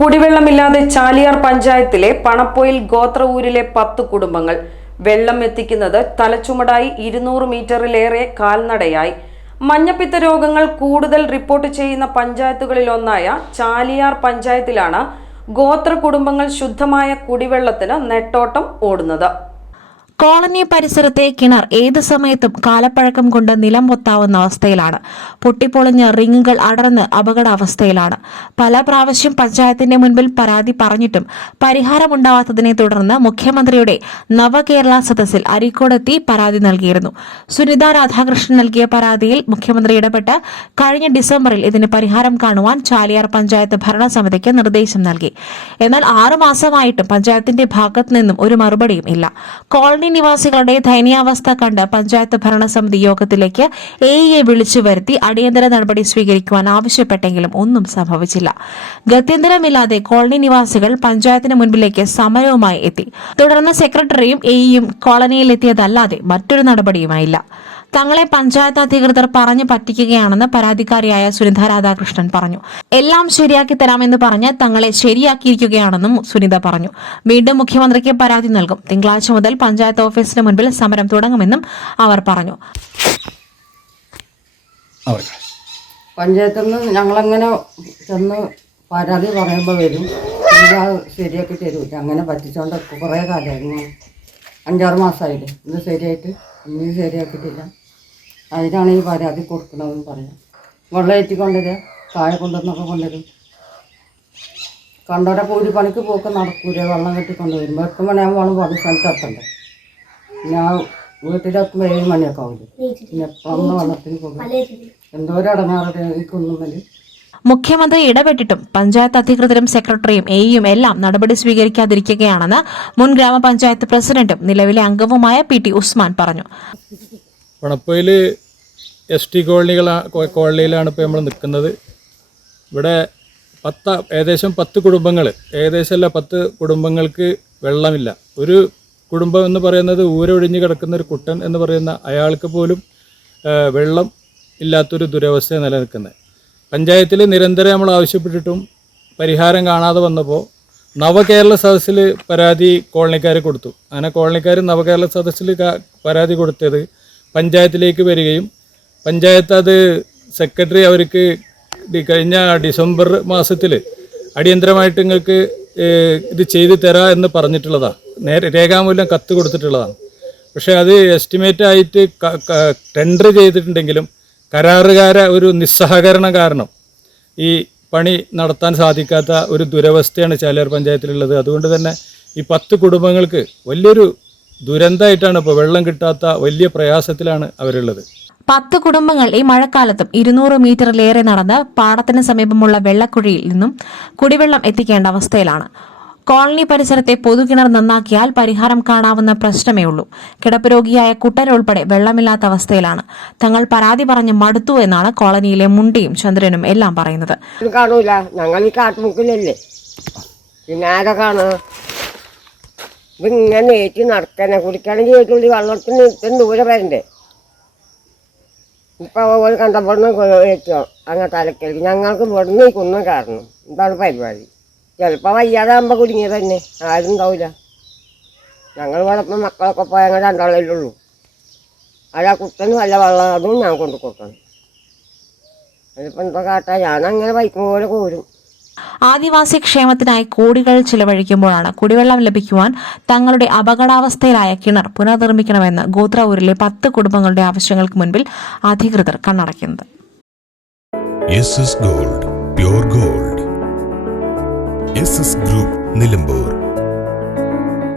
കുടിവെള്ളമില്ലാതെ ചാലിയാർ പഞ്ചായത്തിലെ പണപ്പൊയിൽ ഗോത്ര ഊരിലെ പത്ത് കുടുംബങ്ങൾ. വെള്ളം എത്തിക്കുന്നത് തലച്ചുമടായി ഇരുന്നൂറ് മീറ്ററിലേറെ കാൽനടയായി. മഞ്ഞപ്പിത്ത രോഗങ്ങൾ കൂടുതൽ റിപ്പോർട്ട് ചെയ്യുന്ന പഞ്ചായത്തുകളിലൊന്നായ ചാലിയാർ പഞ്ചായത്തിലാണ് ഗോത്ര കുടുംബങ്ങൾ ശുദ്ധമായ കുടിവെള്ളത്തിന് നെട്ടോട്ടം ഓടുന്നത്. കോളനി പരിസരത്തെ കിണർ ഏത് സമയത്തും കാലപ്പഴക്കം കൊണ്ട് നിലം പൊത്താവുന്ന അവസ്ഥയിലാണ്. പൊട്ടിപ്പൊളിഞ്ഞ റിങ്ങുകൾ അടർന്ന് അപകടാവസ്ഥയിലാണ്. പല പ്രാവശ്യം പഞ്ചായത്തിന്റെ മുൻപിൽ പരാതി പറഞ്ഞിട്ടും പരിഹാരമുണ്ടാവാത്തതിനെ തുടർന്ന് മുഖ്യമന്ത്രിയുടെ നവകേരള സദസ്സിൽ അരീക്കോടെത്തി പരാതി നൽകിയിരുന്നു. സുനിത രാധാകൃഷ്ണൻ നൽകിയ പരാതിയിൽ മുഖ്യമന്ത്രി ഇടപെട്ട് കഴിഞ്ഞ ഡിസംബറിൽ ഇതിന് പരിഹാരം കാണുവാൻ ചാലിയാർ പഞ്ചായത്ത് ഭരണസമിതിക്ക് നിർദ്ദേശം നൽകി. എന്നാൽ ആറുമാസമായിട്ടും പഞ്ചായത്തിന്റെ ഭാഗത്തു നിന്നും ഒരു മറുപടിയും ഇല്ല. കോളനി നിവാസികളുടെ ദയനീയാവസ്ഥ കണ്ട് പഞ്ചായത്ത് ഭരണസമിതി യോഗത്തിലേക്ക് എ വിളിച്ചു വരുത്തി അടിയന്തര നടപടി സ്വീകരിക്കുവാൻ ആവശ്യപ്പെട്ടെങ്കിലും ഒന്നും സംഭവിച്ചില്ല. ഗത്യന്തരമില്ലാതെ കോളനി നിവാസികൾ പഞ്ചായത്തിന് മുൻപിലേക്ക് സമരവുമായി എത്തി. തുടർന്ന് സെക്രട്ടറിയും എയും കോളനിയിലെത്തിയതല്ലാതെ മറ്റൊരു നടപടിയുമായില്ല. തങ്ങളെ പഞ്ചായത്ത് അധികൃതർ പറഞ്ഞു പറ്റിക്കുകയാണെന്ന് പരാതിക്കാരിയായ സുനിത രാധാകൃഷ്ണൻ പറഞ്ഞു. എല്ലാം ശരിയാക്കി തരാമെന്ന് പറഞ്ഞ് തങ്ങളെ ശരിയാക്കിയിരിക്കുകയാണെന്നും സുനിത പറഞ്ഞു. വീണ്ടും മുഖ്യമന്ത്രിക്ക് പരാതി നൽകും. തിങ്കളാഴ്ച മുതൽ പഞ്ചായത്ത് ഓഫീസിന് മുൻപിൽ സമരം തുടങ്ങുമെന്നും അവർ പറഞ്ഞു. പഞ്ചായത്തിൽ നിന്ന് ഞങ്ങളങ്ങനെ ചെന്ന് പരാതി പറയുമ്പോൾ വരും. ശരിയാക്കി തരൂല അങ്ങനെ പറ്റിച്ചോണ്ട് കുറേ കാലമായിരുന്നു അഞ്ചാറ് മാസമായില്ലേ ഇത് ശരിയായിട്ട് ഇനി ശരിയാക്കിയിട്ടില്ല. അതിനാണ് ഈ പരാതി കൊടുക്കണമെന്ന് പറയാം. വെള്ളയേറ്റി കൊണ്ടുവരിക കായ കൊണ്ടുവന്നൊക്കെ കൊണ്ടുവരും. പോയി കൂലിപ്പണിക്ക് പോക്ക് നടക്കൂല വെള്ളം കെട്ടി കൊണ്ടുവരും. എട്ട് മണിയാകുമ്പോൾ പണി സ്ഥലത്ത് എത്തണ്ടേ? പിന്നെ ആ വീട്ടിലെത്തുമ്പോൾ ഏഴ് മണിയൊക്കെ ആവില്ല പിന്നെ എപ്പോഴൊന്ന് വെള്ളത്തിന് പോകും? എന്തോരം ഈ കുന്നുമ്മൽ. മുഖ്യമന്ത്രി ഇടപെട്ടിട്ടും പഞ്ചായത്ത് അധികൃതരും സെക്രട്ടറിയും എയും എല്ലാം നടപടി സ്വീകരിക്കാതിരിക്കുകയാണെന്ന് മുൻ ഗ്രാമപഞ്ചായത്ത് പ്രസിഡന്റും നിലവിലെ അംഗവുമായ പി ടി ഉസ്മാൻ പറഞ്ഞു. പണപ്പയിൽ എസ് ടി കോളനികളാണ് കോളനിയിലാണ് ഇപ്പോൾ നമ്മൾ നിൽക്കുന്നത് ഇവിടെ പത്ത് ഏകദേശം പത്ത് കുടുംബങ്ങൾ ഏകദേശം അല്ല പത്ത് കുടുംബങ്ങൾക്ക് വെള്ളമില്ല. ഒരു കുടുംബം എന്ന് പറയുന്നത് ഊരൊഴിഞ്ഞ് കിടക്കുന്ന ഒരു കുട്ടൻ എന്ന് പറയുന്ന അയാൾക്ക് പോലും വെള്ളം ഇല്ലാത്തൊരു ദുരവസ്ഥ നിലനിൽക്കുന്നത്. പഞ്ചായത്തിൽ നിരന്തരം നമ്മൾ ആവശ്യപ്പെട്ടിട്ടും പരിഹാരം കാണാതെ വന്നപ്പോൾ നവകേരള സദസ്സിൽ പരാതി കോളനിക്കാർ കൊടുത്തു. അങ്ങനെ കോളനിക്കാർ നവകേരള സദസ്സിൽ പരാതി കൊടുത്തത് പഞ്ചായത്തിലേക്ക് വരികയും പഞ്ചായത്ത് അത് സെക്രട്ടറി അവർക്ക് കഴിഞ്ഞ ഡിസംബർ മാസത്തിൽ അടിയന്തരമായിട്ട് നിങ്ങൾക്ക് ഇത് ചെയ്തു തരാ എന്ന് പറഞ്ഞിട്ടുള്ളതാണ് നേരെ രേഖാമൂലം കത്ത് കൊടുത്തിട്ടുള്ളതാണ്. പക്ഷേ അത് എസ്റ്റിമേറ്റ് ആയിട്ട് ടെൻഡർ ചെയ്തിട്ടുണ്ടെങ്കിലും കരാറുകാര ഒരു നിസ്സഹകരണം കാരണം ഈ പണി നടത്താൻ സാധിക്കാത്ത ഒരു ദുരവസ്ഥയാണ് ചാലിയാർ പഞ്ചായത്തിലുള്ളത്. അതുകൊണ്ട് തന്നെ ഈ പത്ത് കുടുംബങ്ങൾക്ക് വലിയൊരു ദുരന്തമായിട്ടാണ് ഇപ്പോൾ വെള്ളം കിട്ടാത്ത വലിയ പ്രയാസത്തിലാണ് അവരുള്ളത്. പത്ത് കുടുംബങ്ങൾ ഈ മഴക്കാലത്തും ഇരുന്നൂറ് മീറ്ററിലേറെ നടന്ന് പാടത്തിന് സമീപമുള്ള വെള്ളക്കുഴിയിൽ നിന്നും കുടിവെള്ളം എത്തിക്കേണ്ട അവസ്ഥയിലാണ്. കോളനി പരിസരത്തെ പൊതുകിണർ നന്നാക്കിയാൽ പരിഹാരം കാണാവുന്ന പ്രശ്നമേ ഉള്ളൂ. കിടപ്പ് രോഗിയായ കുട്ടൻ ഉൾപ്പെടെ വെള്ളമില്ലാത്ത അവസ്ഥയിലാണ്. തങ്ങൾ പരാതി പറഞ്ഞ് മടുത്തു എന്നാണ് കോളനിയിലെ മുണ്ടിയും ചന്ദ്രനും എല്ലാം പറയുന്നത്. കാണൂല. ഞങ്ങൾ ഈ കാട്ടുമുക്കിലല്ലേ. ഏറ്റി നടക്കണേ കുടിക്കണമെങ്കിൽ ഏറ്റുള്ളി വെള്ളത്തിന് ഇത്രയും ദൂരെ വരണ്ടേ? ഇപ്പൊ ഒരു കണ്ടപ്പോഴന്ന് ഏറ്റോ അങ്ങനെ തലക്കൽ. ഞങ്ങൾക്ക് ഇവിടുന്ന് കുന്നും കാരണം. ഇതാണ് പരിപാടി. ചിലപ്പോൾ വയ്യാതാകുമ്പോൾ കുടുങ്ങിയത് തന്നെ. ആരും ഉണ്ടാവില്ല ഞങ്ങൾ വളർത്തുമ്പോൾ മക്കളൊക്കെ പോയാൽ ഞങ്ങൾ അത് അതാ കുട്ടനും വല്ല വെള്ളം അതും ഞാൻ കൊണ്ട് കൊടുക്കണം. അതിപ്പോൾ എന്താ കാട്ടാ. ഞാനങ്ങനെ വൈക്കുമ്പോൾ പോലെ കോരും. ആദിവാസി ക്ഷേമത്തിനായി കോടികൾ ചിലവഴിക്കുമ്പോഴാണ് കുടിവെള്ളം ലഭിക്കുവാൻ തങ്ങളുടെ അപകടാവസ്ഥയിലായ കിണർ പുനർനിർമ്മിക്കണമെന്ന് ഗോത്രൂരിലെ പത്ത് കുടുംബങ്ങളുടെ ആവശ്യങ്ങൾക്ക് മുൻപിൽ അധികൃതർ കണ്ണടയ്ക്കുന്നത്. Gold gold. ഗ്രൂപ്പ് നിലമ്പൂർ.